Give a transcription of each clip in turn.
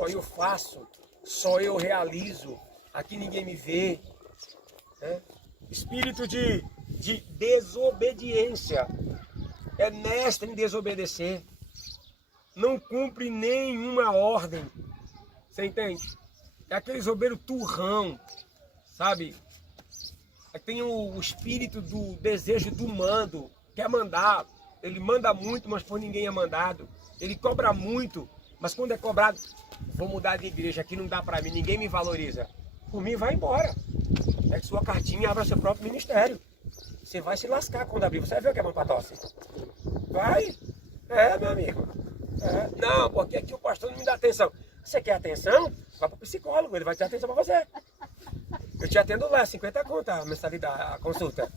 só eu faço, só eu realizo, aqui ninguém me vê. Né? Espírito de desobediência, é mestre em desobedecer, não cumpre nenhuma ordem, você entende? É aqueles obreiros turrão, sabe? Tem o espírito do desejo do mando, quer mandar, ele manda muito, mas por ninguém é mandado. Ele cobra muito, mas quando é cobrado, vou mudar de igreja, aqui não dá pra mim, ninguém me valoriza. Por mim, vai embora. Pega sua cartinha e abra seu próprio ministério. Você vai se lascar quando abrir, você vai ver o que é mão pra tosse. Vai? É, meu amigo. É. Não, porque aqui o pastor não me dá atenção. Você quer atenção? Vai pro psicólogo, ele vai te dar atenção pra você. Eu te atendo lá, 50 conto a mensalidade, a consulta.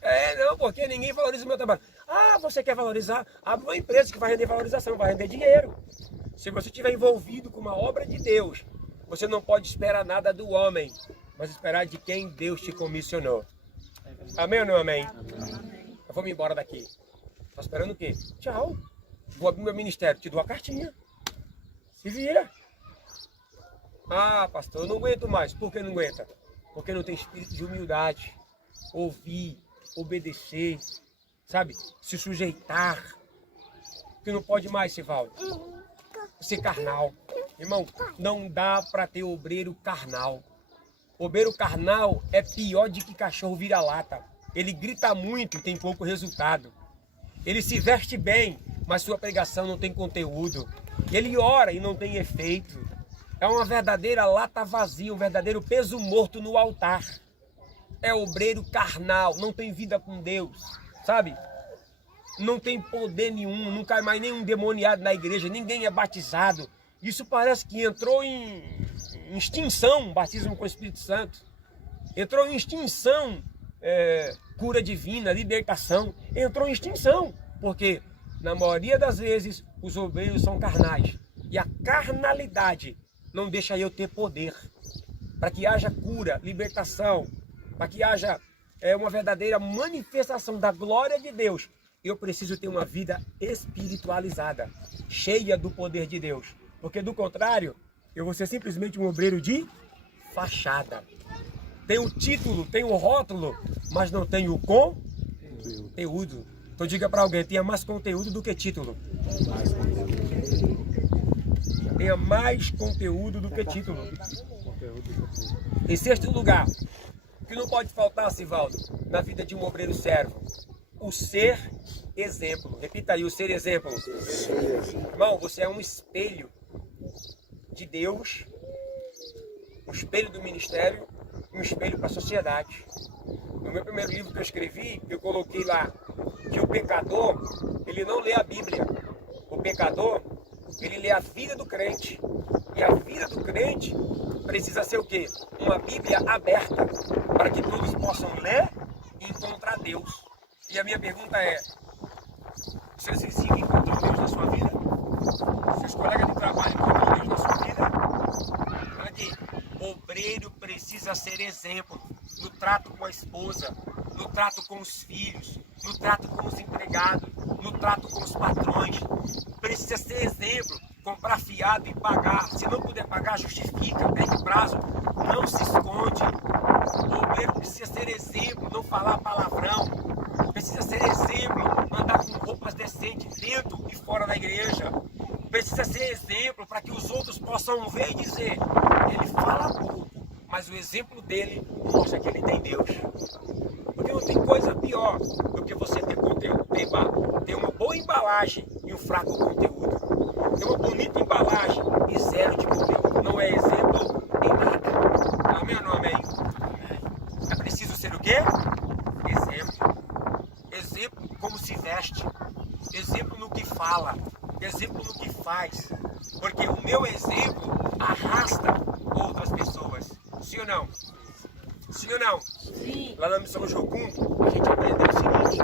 É, não, porque ninguém valoriza o meu trabalho. Ah, você quer valorizar? Abre uma empresa que vai render valorização, vai render dinheiro. Se você estiver envolvido com uma obra de Deus, você não pode esperar nada do homem, mas esperar de quem Deus te comissionou. Amém ou não amém? Amém. Eu vou me embora daqui. Tá esperando o quê? Tchau. Vou abrir meu ministério, te dou a cartinha. Se vira. Ah, pastor, eu não aguento mais. Por que não aguenta? Porque não tem espírito de humildade. Ouvir, obedecer, sabe? Se sujeitar. Que não pode mais, Sivaldo. Ser carnal. Irmão, não dá para ter obreiro carnal. Obreiro carnal é pior de que cachorro vira-lata. Ele grita muito e tem pouco resultado. Ele se veste bem, mas sua pregação não tem conteúdo. Ele ora e não tem efeito. É uma verdadeira lata vazia, um verdadeiro peso morto no altar. É obreiro carnal, não tem vida com Deus, sabe? Não tem poder nenhum, não cai mais nenhum demoniado na igreja, ninguém é batizado. Isso parece que entrou em extinção, batismo com o Espírito Santo. Entrou em extinção, cura divina, libertação. Entrou em extinção, porque na maioria das vezes os obreiros são carnais. E a carnalidade não deixa eu ter poder. Para que haja cura, libertação, para que haja uma verdadeira manifestação da glória de Deus, eu preciso ter uma vida espiritualizada, cheia do poder de Deus. Porque do contrário, eu vou ser simplesmente um obreiro de fachada. Tem o título, tem o rótulo, mas não tem o conteúdo. Então diga para alguém, tenha mais conteúdo do que título. Tenha mais conteúdo do que título. Em sexto lugar, o que não pode faltar, Sivaldo, na vida de um obreiro servo? O ser exemplo. Repita aí, o ser exemplo. Irmão, você é um espelho de Deus, um espelho do ministério, um espelho para a sociedade. No meu primeiro livro que eu escrevi, eu coloquei lá que o pecador, ele não lê a Bíblia. O pecador, ele lê a vida do crente. E a vida do crente precisa ser o quê? Uma Bíblia aberta, para que todos possam ler e encontrar Deus. E a minha pergunta é, vocês ensinam a encontrar Deus na sua vida? Seus colegas de trabalho encontram Deus na sua vida? Olha aqui, obreiro precisa ser exemplo no trato com a esposa, no trato com os filhos, no trato com os empregados, no trato com os patrões. Precisa ser exemplo, comprar fiado e pagar. Se não puder pagar, justifica, pede prazo, não se esconde. O obreiro precisa ser exemplo, não falar palavrão. Precisa ser exemplo, andar com roupas decentes dentro e fora da igreja. Precisa ser exemplo para que os outros possam ver e dizer, ele fala pouco, mas o exemplo dele mostra que ele tem Deus. Porque não tem coisa pior do que você ter conteúdo, ter uma boa embalagem e um fraco conteúdo. Ter uma bonita embalagem e zero de conteúdo. Não é exemplo em nada. Amém ou não amém? É preciso ser o quê? Exemplo. Exemplo como se veste. Exemplo no que fala. Exemplo no que faz. Porque o meu exemplo arrasta outras pessoas. Sim ou não? Sim ou não? Sim. Lá na Missão Jocum, a gente aprendeu o seguinte.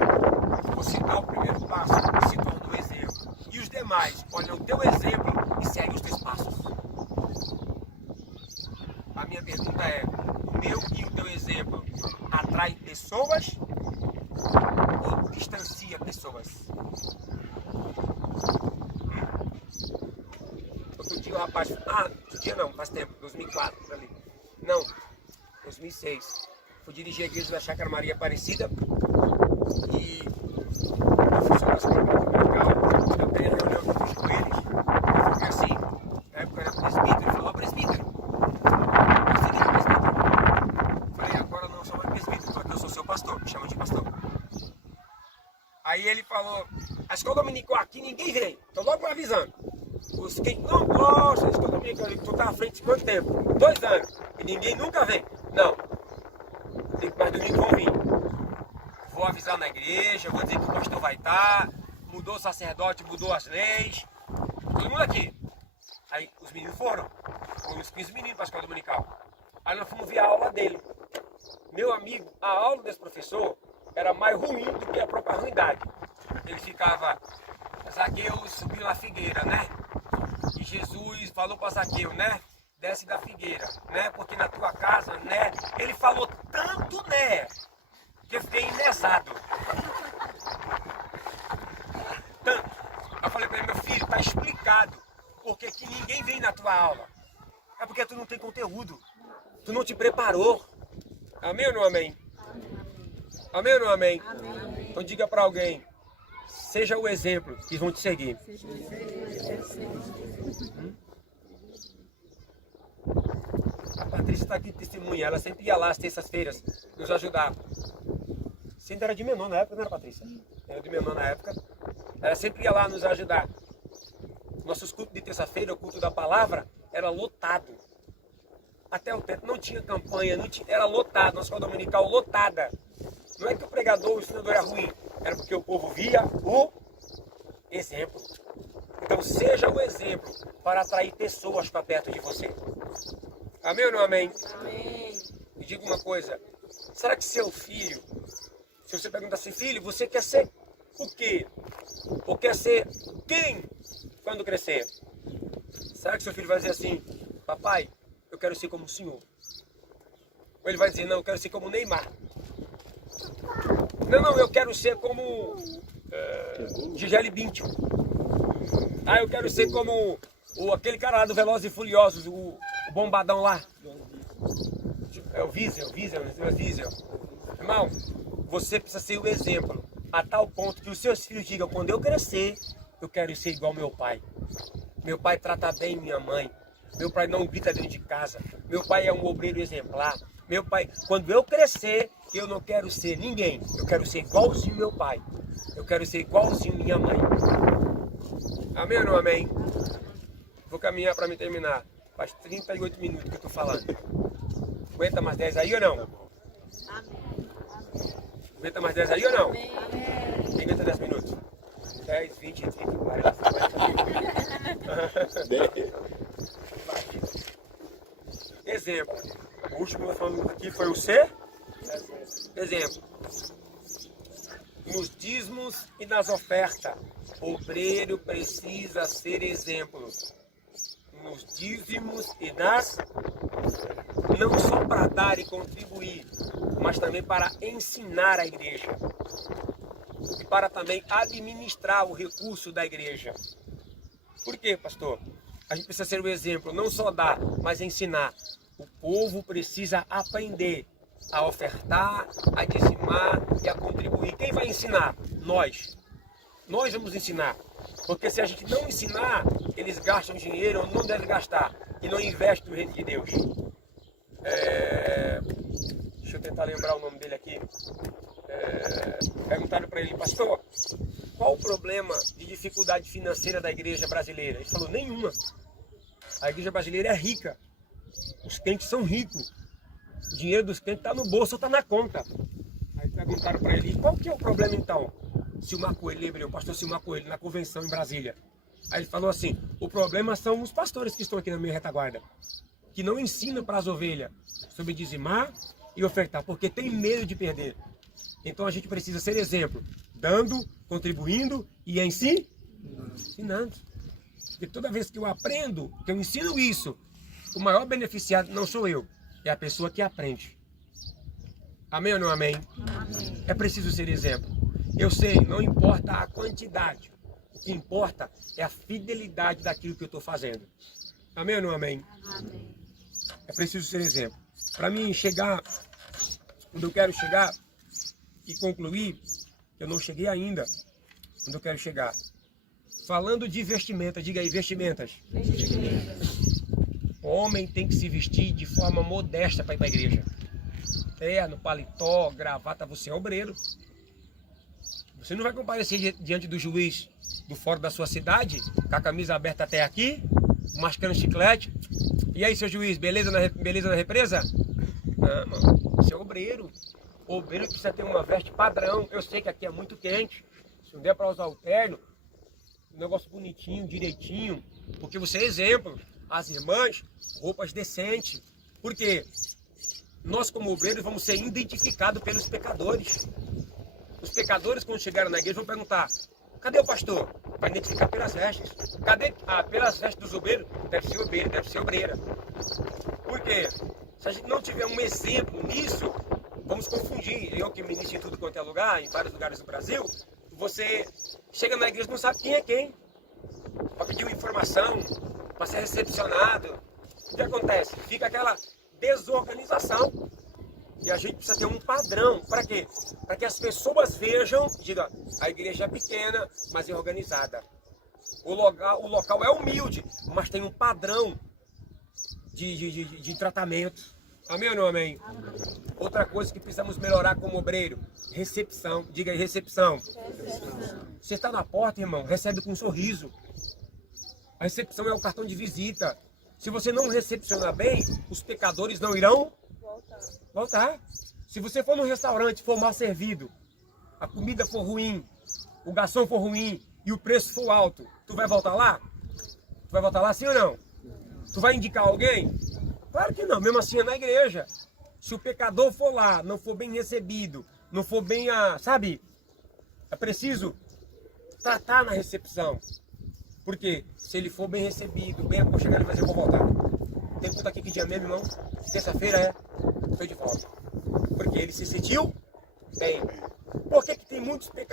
Você dá o primeiro passo e se torna um exemplo. E os demais olham o teu exemplo e seguem os teus passos. A minha pergunta é, o meu e o teu exemplo atrai pessoas ou distancia pessoas? Outro dia o rapaz dia não, faz tempo, 2004, por ali. Não, 2006. Fui dirigir a igreja da Chácara Maria Aparecida e a função da Escola Dominical, eu tenho a reunião que eu fiz com eles, eu fiquei assim, na época eu era presbítero, ele falou, presbítero, eu segui de presbítero. Falei, agora não sou mais presbítero, porque eu sou seu pastor, me chamam de pastor. Aí ele falou, a escola dominical aqui ninguém vem, tô logo avisando. Os que não gostam da escola dominical, tu tá à frente de quanto tempo? 2 anos, e ninguém nunca vem. Não, mas domingo vão vir. Vou avisar na igreja, vou dizer que o pastor vai estar, mudou o sacerdote, mudou as leis, todo mundo aqui. Aí os meninos foram uns 15 meninos para a escola dominical. Aí nós fomos ver a aula dele. Meu amigo, a aula desse professor era mais ruim do que a própria ruindade. Ele ficava, Zaqueu subiu na figueira, né? E Jesus falou para Zaqueu, né? Desce da figueira, né? Porque na tua casa, né? Ele falou tanto, né? Que eu fiquei enlesado. Tanto. Eu falei para ele, meu filho, tá explicado. Porque que ninguém vem na tua aula. É porque tu não tem conteúdo. Tu não te preparou. Amém ou não amém? Amém ou não amém? Amém. Então diga para alguém, seja o exemplo que vão te seguir. A Patrícia está aqui testemunha, ela sempre ia lá às terças-feiras nos ajudar. Você ainda era de menor na época, não era, Patrícia? Era de menor na época. Ela sempre ia lá nos ajudar. Nossos cultos de terça-feira, o culto da palavra, era lotado. Até o tempo não tinha campanha, não tinha, era lotado, nossa escola dominical lotada. Não é que o pregador, o ensinador era ruim, era porque o povo via o exemplo. Então seja o exemplo para atrair pessoas para perto de você. Amém ou não amém? Amém. Me diga uma coisa, será que seu filho, se você perguntar assim, filho, você quer ser o quê? Ou quer ser quem quando crescer? Será que seu filho vai dizer assim, papai, eu quero ser como o senhor? Ou ele vai dizer, não, eu quero ser como o Neymar. Não, eu quero ser como Gisele Bündchen. Eu quero ser como aquele cara lá do Velozes e Furiosos, o bombadão lá. É o Wiesel. Irmão, você precisa ser o exemplo, a tal ponto que os seus filhos digam, quando eu crescer, eu quero ser igual meu pai. Meu pai trata bem minha mãe. Meu pai não grita dentro de casa. Meu pai é um obreiro exemplar. Meu pai, quando eu crescer, eu não quero ser ninguém. Eu quero ser igualzinho meu pai. Eu quero ser igualzinho minha mãe. Amém ou não amém? Vou caminhar para me terminar. Faz 38 minutos que eu estou falando. Aguenta mais 10 aí ou não? Amém. Aguenta mais 10 aí ou não? Amém. Quem aguenta 10 minutos? 10, 20, 30, 40, 50. Exemplo. O último que eu falando aqui foi o C. Exemplo. Nos dízimos e nas ofertas, o obreiro precisa ser exemplo. Nos dízimos e nas... Não só para dar e contribuir, mas também para ensinar a igreja. E para também administrar o recurso da igreja. Por quê, pastor? A gente precisa ser o exemplo, não só dar, mas ensinar. O povo precisa aprender a ofertar, a dizimar e a contribuir. Quem vai ensinar? Nós. Nós vamos ensinar. Porque se a gente não ensinar, eles gastam dinheiro onde não devem gastar e não investem no reino de Deus. Deixa eu tentar lembrar o nome dele aqui. Perguntaram para ele, pastor, qual o problema de dificuldade financeira da igreja brasileira? Ele falou, nenhuma. A igreja brasileira é rica. Os crentes são ricos. O dinheiro dos crentes está no bolso ou está na conta. Aí perguntaram para ele, qual que é o problema então? Silmar Coelho, lembrei, o pastor Silmar Coelho, na convenção em Brasília. Aí ele falou assim, o problema são os pastores que estão aqui na minha retaguarda, que não ensinam para as ovelhas sobre dizimar e ofertar, porque tem medo de perder. Então a gente precisa ser exemplo, dando, contribuindo e ensinando. Porque toda vez que eu aprendo, que eu ensino isso, o maior beneficiado não sou eu, é a pessoa que aprende. Amém ou não amém? Amém. É preciso ser exemplo. Eu sei, não importa a quantidade, o que importa é a fidelidade daquilo que eu estou fazendo. Amém ou não amém? Amém. É preciso ser exemplo. Para mim chegar, onde eu quero chegar e concluir, que eu não cheguei ainda, onde eu quero chegar. Falando de vestimenta, diga aí, vestimentas. O homem tem que se vestir de forma modesta para ir para a igreja. Terno, paletó, gravata, você é obreiro. Você não vai comparecer diante do juiz do fórum da sua cidade, com a camisa aberta até aqui, mascando chiclete. E aí, seu juiz, beleza na represa? Não, mano, você é obreiro. O obreiro precisa ter uma veste padrão. Eu sei que aqui é muito quente. Se não der para usar o terno, um negócio bonitinho, direitinho, porque você é exemplo. As irmãs, roupas decentes. Por quê? Nós, como obreiros, vamos ser identificados pelos pecadores. Os pecadores, quando chegaram na igreja, vão perguntar: cadê o pastor? Vai identificar pelas vestes. Cadê? Ah, pelas vestes dos obreiros? Deve ser obreiro, deve ser obreira. Por quê? Se a gente não tiver um exemplo nisso, vamos confundir. Eu que ministro em tudo quanto é lugar, em vários lugares do Brasil, você chega na igreja e não sabe quem é quem. Para pedir uma informação, para ser recepcionado. O que acontece? Fica aquela desorganização. E a gente precisa ter um padrão. Para quê? Para que as pessoas vejam, diga, a igreja é pequena, mas é organizada. O local é humilde, mas tem um padrão de tratamento. Amém ou não amém? Amém? Outra coisa que precisamos melhorar como obreiro, recepção. Diga aí, recepção. Você está na porta, irmão, recebe com um sorriso. A recepção é o cartão de visita. Se você não recepcionar bem, os pecadores não irão voltar. Se você for num restaurante, for mal servido, a comida for ruim, o garçom for ruim e o preço for alto, tu vai voltar lá? Tu vai voltar lá sim ou não? Tu vai indicar alguém? Claro que não, mesmo assim é na igreja. Se o pecador for lá, não for bem recebido, não for bem, sabe? É preciso tratar na recepção. Porque se ele for bem recebido, bem aconchegado, ele vai dizer: eu vou voltar. Tem culto aqui que dia mesmo, irmão? Terça-feira é? Estou de volta. Porque ele se sentiu bem. Por que tem muitos pecadores?